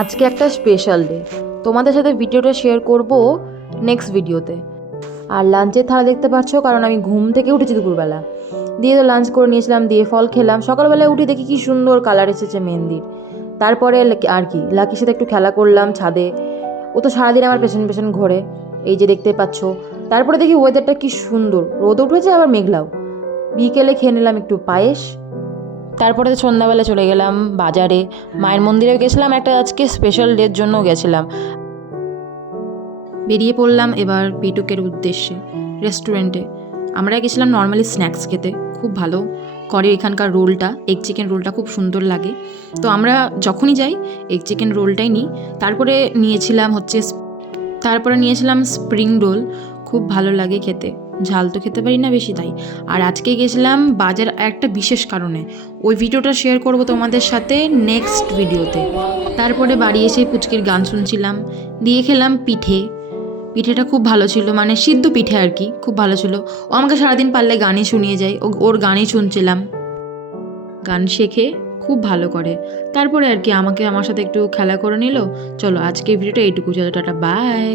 আজকে একটা special day, তোমাদের সাথে ভিডিওটা শেয়ার করব নেক্সট ভিডিওতে। আর লাঞ্চের থালা দেখতে পাচ্ছ, কারণ আমি ঘুম থেকে উঠেছি দুপুরবেলা, দিয়ে তো লাঞ্চ করে নিয়েছিলাম, দিয়ে ফল খেলাম। সকালবেলায় উঠে দেখি কি সুন্দর কালার এসেছে মেহেন্দির। তারপরে আর কি লাকির সাথে একটু খেলা করলাম ছাদে। ও তো সারাদিন আমার পেছন পেছন ঘোরে, এই যে দেখতে পাচ্ছ। তারপরে দেখি ওয়েদারটা কি সুন্দর, রোদ উঠেছে আবার মেঘলাও। বিকেলে খেয়ে নিলাম একটু পায়েস। তারপরে সন্ধ্যাবেলা চলে গেলাম বাজারে, মায়ের মন্দিরে গেছিলাম, একটা আজকে স্পেশাল ডের জন্য গেছিলাম। বেরিয়ে পড়লাম এবার পেটুকের উদ্দেশ্যে রেস্টুরেন্টে। আমরা গেছিলাম নর্মালি স্ন্যাক্স খেতে, খুব ভালো করে এখানকার রোলটা, এগ চিকেন রোলটা খুব সুন্দর লাগে। তো আমরা যখনই যাই এগ চিকেন রোলটাই নিই। তারপরে নিয়েছিলাম স্প্রিং রোল, খুব ভালো লাগে খেতে, ঝাল তো খেতে পারি না বেশি তাই। আর আজকে গেছিলাম বাজার একটা বিশেষ কারণে, ওই ভিডিওটা শেয়ার করব তোমাদের সাথে নেক্সট ভিডিওতে। তারপরে বাড়ি এসে পুচকির গান শুনছিলাম, দিয়ে খেলাম পিঠে। পিঠেটা খুব ভালো ছিল, মানে সিদ্ধ পিঠে আর কি, খুব ভালো ছিল। ও আমাকে সারাদিন পারলে গানই শুনিয়ে যায়, ওর গানই শুনছিলাম, গান শেখে, খুব ভালো করে। তারপরে আর কি আমার সাথে একটু খেলা করে নিল। চলো আজকে ভিডিওটা এইটুকু, চলো টাটা বাই।